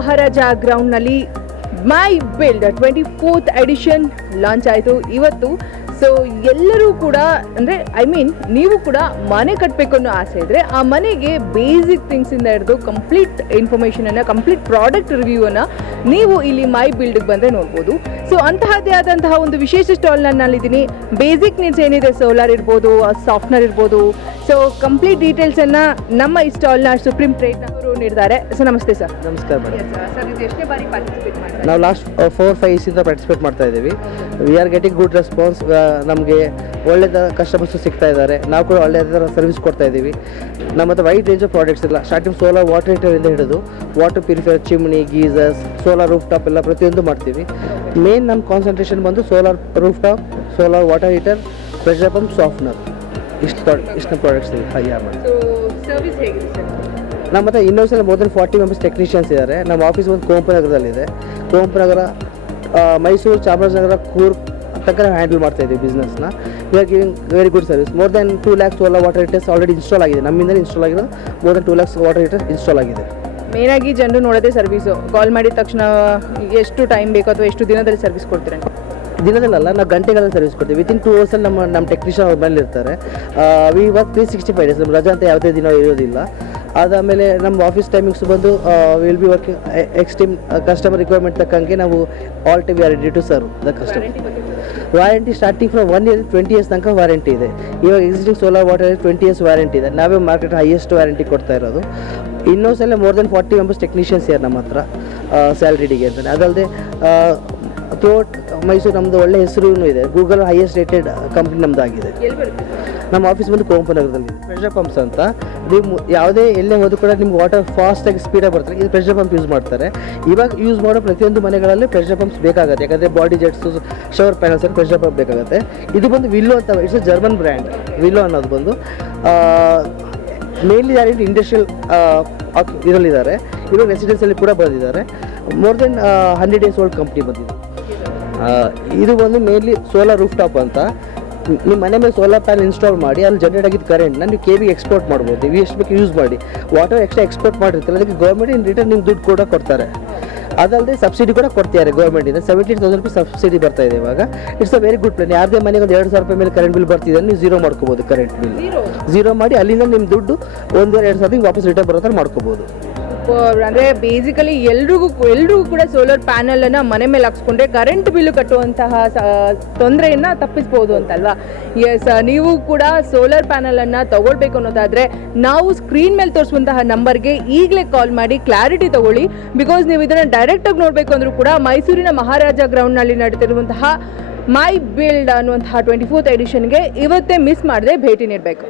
Maharaja ಗ್ರೌಂಡ್ನಲ್ಲಿ my build twenty fourth edition launch ಆಯಿತು. ಇವತ್ತು so ಎಲ್ಲರೂ ಕೂಡ ಅಂದರೆ ಐ ಮೀನ್ ನೀವು ಕೂಡ ಮನೆ ಕಟ್ಟಬೇಕು ಅನ್ನೋ ಆಸೆ ಇದ್ದರೆ ಆ ಮನೆಗೆ ಬೇಸಿಕ್ ಥಿಂಗ್ಸಿಂದ ಹಿಡಿದು ಕಂಪ್ಲೀಟ್ ಇನ್ಫಾರ್ಮೇಷನನ್ನು ಕಂಪ್ಲೀಟ್ ಪ್ರಾಡಕ್ಟ್ ರಿವ್ಯೂವನ್ನು ನೀವು ಇಲ್ಲಿ ಮೈ ಬಿಲ್ಡ್ಗೆ ಬಂದರೆ ನೋಡ್ಬೋದು. ಸೊ ಅಂತಹದ್ದೇ ಆದಂತಹ ಒಂದು ವಿಶೇಷ ಸ್ಟಾಲ್ ನಾನು ಅಲ್ಲಿದ್ದೀನಿ ಬೇಸಿಕ್ ನೀಡ್ಸ್ ಏನಿದೆ? ಸೋಲಾರ್ ಇರ್ಬೋದು ಸಾಫ್ಟ್ನರ್ ಇರ್ಬೋದು. ಸೊ ಕಂಪ್ಲೀಟ್ ಡೀಟೇಲ್ಸನ್ನು ನಮ್ಮ ಈ ಸ್ಟಾಲ್ನ ಸುಪ್ರೀಂ ಟ್ರೇಡ್ ಅವರು ನೀಡಿದ್ದಾರೆ ಸೊ ನಮಸ್ತೆ ಸರ್ ನಮಸ್ಕಾರ ಮೇಡಮ್ ಸರ್ ಇದು ಎಷ್ಟನೇ ಬಾರಿ ಪಾರ್ಟಿಸಿಪೇಟ್ ಮಾಡಿ ನಾವು ಲಾಸ್ಟ್ ಫೋರ್ ಫೈವ್ ಇಯರ್ಸಿಂದ ಪಾರ್ಟಿಸಿಪೇಟ್ ಮಾಡ್ತಾ ಇದ್ದೀವಿ. We are getting good response ನಮಗೆ ಒಳ್ಳೆಯದ ಕಸ್ಟಮರ್ಸು ಸಿಗ್ತಾ ಇದ್ದಾರೆ. ನಾವು ಕೂಡ ಒಳ್ಳೆಯ ಥರ ಸರ್ವಿಸ್ ಕೊಡ್ತಾ ಇದ್ದೀವಿ. ನಮ್ಮ ಹತ್ರ ವೈಡ್ ರೇಂಜ್ ಆಫ್ ಪ್ರಾಡಕ್ಟ್ಸ್ ಇಲ್ಲ. ಸ್ಟಾರ್ಟಿಂಗ್ ಸೋಲಾರ್ ವಾಟರ್ ಹೀಟರಿಂದ ಹಿಡಿದು water purifier chimney geysers solar roof top ಎಲ್ಲ ಪ್ರತಿಯೊಂದು ಮಾಡ್ತೀವಿ. ಮೇನ್ ನಮ್ಮ ಕಾನ್ಸಂಟ್ರೇಷನ್ ಬಂದು solar roof top solar water heater pressure pump softener ಇಷ್ಟು ಇಷ್ಟು ಪ್ರಾಡಕ್ಟ್ಸ್ ಇದೆ ಹೈ ಆರ್ ನಮ್ಮ ಹತ್ರ ಇನ್ನೊಂದ್ಸಲ more than forty members technicians ಇದ್ದಾರೆ. ನಮ್ಮ ಆಫೀಸ್ ಬಂದು ಕುವೆಂಪು ನಗರದಲ್ಲಿದೆ ಕುವೆಂಪು ನಗರ ಆ, ಮೈಸೂರು ಚಾಮರಾಜನಗರ ಕೂರ್ಗ್ ತನಕ ಹ್ಯಾಂಡಲ್ ಮಾಡ್ತಾ ಇದ್ದೀವಿ ಬಿಸ್ನೆಸ್ನ we are giving very good service more than two lakhs solar water heaters already install ಆಗಿದೆ. ನಮ್ಮಿಂದ ಇನ್ಸ್ಟಾಲ್ ಆಗಿರೋದು. More than two lakhs water heater install ಆಗಿದೆ. ಮೇನಾಗಿ ಜನರು ನೋಡೋದೇ ಸರ್ವಿಸು ಕಾಲ್ ಮಾಡಿದ ತಕ್ಷಣ ಎಷ್ಟು ಟೈಮ್ ಬೇಕು ಅಥವಾ ಎಷ್ಟು ದಿನದಲ್ಲಿ ಸರ್ವಿಸ್ ಕೊಡ್ತೀರಾ? ದಿನದಲ್ಲ ನಾವು ಗಂಟೆಗಳಲ್ಲಿ ಸರ್ವಿಸ್ ಕೊಡ್ತೀವಿ. ವಿತಿನ್ ಟೂ ಅವರ್ಸಲ್ಲಿ ನಮ್ಮ ನಮ್ಮ ಟೆಕ್ನಿಷಿಯನ್ ಅವ್ರ ಮೇಲೆ ಇರ್ತಾರೆ. We work three sixty five days ನಮ್ಮ ರಜಾ ಅಂತ ಯಾವುದೇ ದಿನ ಇರೋದಿಲ್ಲ. ಅದಾದಮೇಲೆ ನಮ್ಮ ಆಫೀಸ್ ಟೈಮಿಂಗ್ಸ್ ಬಂದು will be working extreme customer requirement ತಕ್ಕಂಗೆ ನಾವು all time are ready to serve the customer warranty starting from one year twenty years ತನಕ ವಾರಂಟಿ ಇದೆ. ಇವಾಗ existing solar water twenty years warranty ಇದೆ. ನಾವೇ ಮಾರ್ಕೆಟ್ ಹೈಯೆಸ್ಟ್ ವಾರಂಟಿ ಕೊಡ್ತಾ ಇರೋದು. ಇನ್ನೊಂದ್ಸಲ more than forty members technicians ಇದ್ದಾರೆ ನಮ್ಮ ಹತ್ರ ಸ್ಯಾಲ್ರಿಡಿಗೆ ಅಂತಾನೆ. ಅದಲ್ಲದೆ ಥ್ರೋಟ್ ಮೈಸೂರು ನಮ್ಮದು ಒಳ್ಳೆ ಹೆಸರು ಇದೆ. ಗೂಗಲ್ ಹೈಯೆಸ್ಟ್ ರೇಟೆಡ್ ಕಂಪ್ನಿ ನಮ್ಮದಾಗಿದೆ ನಮ್ಮ ಆಫೀಸ್ ಬಂದು ಕುವೆಂಪು ನಗರದಲ್ಲಿ ಪ್ರೆಷರ್ ಪಂಪ್ಸ್ ಅಂತ. ನೀವು ಯಾವುದೇ ಎಲ್ಲೇ ಹೋದ್ರು ಕೂಡ ನಿಮ್ಗೆ ವಾಟರ್ ಫಾಸ್ಟಾಗಿ ಸ್ಪೀಡಾಗಿ ಬರ್ತದೆ. ಇದು ಪ್ರೆಷರ್ ಪಂಪ್ ಯೂಸ್ ಮಾಡ್ತಾರೆ. ಇವಾಗ ಯೂಸ್ ಮಾಡೋ ಪ್ರತಿಯೊಂದು ಮನೆಗಳಲ್ಲಿ ಪ್ರೆಷರ್ ಪಂಪ್ಸ್ ಬೇಕಾಗುತ್ತೆ. ಯಾಕಂದರೆ body jets shower panels pressure pump ಬೇಕಾಗುತ್ತೆ. ಇದು ಬಂದು ವಿಲ್ಲೋ ಅಂತ it's a German brand Wilo ಅನ್ನೋದು ಬಂದು ಮೇನ್ಲಿ ಯಾರು ಇಂಡಸ್ಟ್ರಿಯಲ್ ಇದರಲ್ಲಿದ್ದಾರೆ. ಇವರು ರೆಸಿಡೆನ್ಸಲ್ಲಿ ಕೂಡ ಬಂದಿದ್ದಾರೆ. More than hundred days old company ಬಂದಿದೆ. ಇದು ಬಂದು ಮೇನ್ಲಿ ಸೋಲಾರ್ ರೂಫ್ ಟಾಪ್ ಅಂತ ನಿಮ್ಮ ಮನೆ ಮೇಲೆ ಸೋಲಾರ್ ಪ್ಯಾನ್ ಇನ್ಸ್ಟಾಲ್ ಮಾಡಿ ಅಲ್ಲಿ ಜನರೇಟ್ ಆಗಿದ್ದ ಕರೆಂಟ್ನ ನೀವು ಕೆ ಬಿಗೆ ಎಕ್ಸ್ಪೋರ್ಟ್ ಮಾಡ್ಬೋದು. ನೀವು ಎಷ್ಟು ಬೇಕು ಯೂಸ್ ಮಾಡಿ. ವಾಟರ್ ಎಕ್ಸ್ಟ್ರಾ ಎಕ್ಸ್ಪೋರ್ಟ್ ಮಾಡಿರ್ತಾರೆ ಅದಕ್ಕೆ ಗೌರ್ಮೆಂಟ್ ಇನ್ ರಿಟರ್ನ್ ನಿಮ್ಗೆ ದುಡ್ಡು ಕೂಡ ಕೊಡ್ತಾರೆ. ಅದಲ್ಲದೆ ಸಬ್ಸಿಡಿ ಕೂಡ ಕೊಡ್ತಿದ್ದಾರೆ ಗೌರ್ಮೆಂಟಿಂದ ಸೆವೆಂಟಿ ತೌಸಂಡ್ ರುಪೀಸ್ ಸಬ್ಸಿಡಿ ಬರ್ತಾ ಇದೆ ಇವಾಗ. It's a very good plan ಯಾರದೇ ಮನೆಗೆ ಒಂದು ಎರಡು ಸಾವಿರ ರೂಪಾಯಿ ಮೇಲೆ ಕರೆಂಟ್ ಬಿಲ್ ಬರ್ತಿದೆ ನೀವು ಜೀರೋ ಮಾಡ್ಕೋಬೋದು ಕರೆಂಟ್ ಬಿಲ್? ಜೀರೋ ಮಾಡಿ ಅಲ್ಲಿಂದ ನಿಮ್ಮ ದುಡ್ಡು ಒಂದು ಎರಡು ಸಾವಿರಕ್ಕೆ ವಾಪಸ್ ರಿಟರ್ನ್ ಬರೋ ಥರ ಮಾಡ್ಕೋಬೋದು. ಅಂದರೆ ಬೇಸಿಕಲಿ ಎಲ್ರಿಗೂ ಎಲ್ರಿಗೂ ಕೂಡ ಸೋಲಾರ್ ಪ್ಯಾನಲನ್ನು ಮನೆ ಮೇಲೆ ಹಾಕ್ಸ್ಕೊಂಡ್ರೆ ಕರೆಂಟ್ ಬಿಲ್ಲು ಕಟ್ಟುವಂತಹ ತೊಂದರೆಯನ್ನು ತಪ್ಪಿಸ್ಬೋದು ಅಂತಲ್ವಾ? ಎಸ್ ನೀವು ಕೂಡ ಸೋಲಾರ್ ಪ್ಯಾನಲನ್ನು ತಗೊಳ್ಬೇಕು ಅನ್ನೋದಾದರೆ ನಾವು ಸ್ಕ್ರೀನ್ ಮೇಲೆ ತೋರಿಸುವಂತಹ ನಂಬರ್ಗೆ ಈಗಲೇ ಕಾಲ್ ಮಾಡಿ ಕ್ಲಾರಿಟಿ ತಗೊಳ್ಳಿ. ಬಿಕಾಸ್ ನೀವು ಇದನ್ನು ಡೈರೆಕ್ಟಾಗಿ ನೋಡಬೇಕು ಅಂದರೂ ಕೂಡ ಮೈಸೂರಿನ ಮಹಾರಾಜ ಗ್ರೌಂಡ್ನಲ್ಲಿ ನಡೀತಿರುವಂತಹ ಮೈ ಬಿಲ್ಡ್ ಅನ್ನುವಂತಹ ಟ್ವೆಂಟಿ ಫೋರ್ತ್ ಎಡಿಷನ್ಗೆ ಇವತ್ತೇ ಮಿಸ್ ಮಾಡದೆ ಭೇಟಿ ನೀಡಬೇಕು.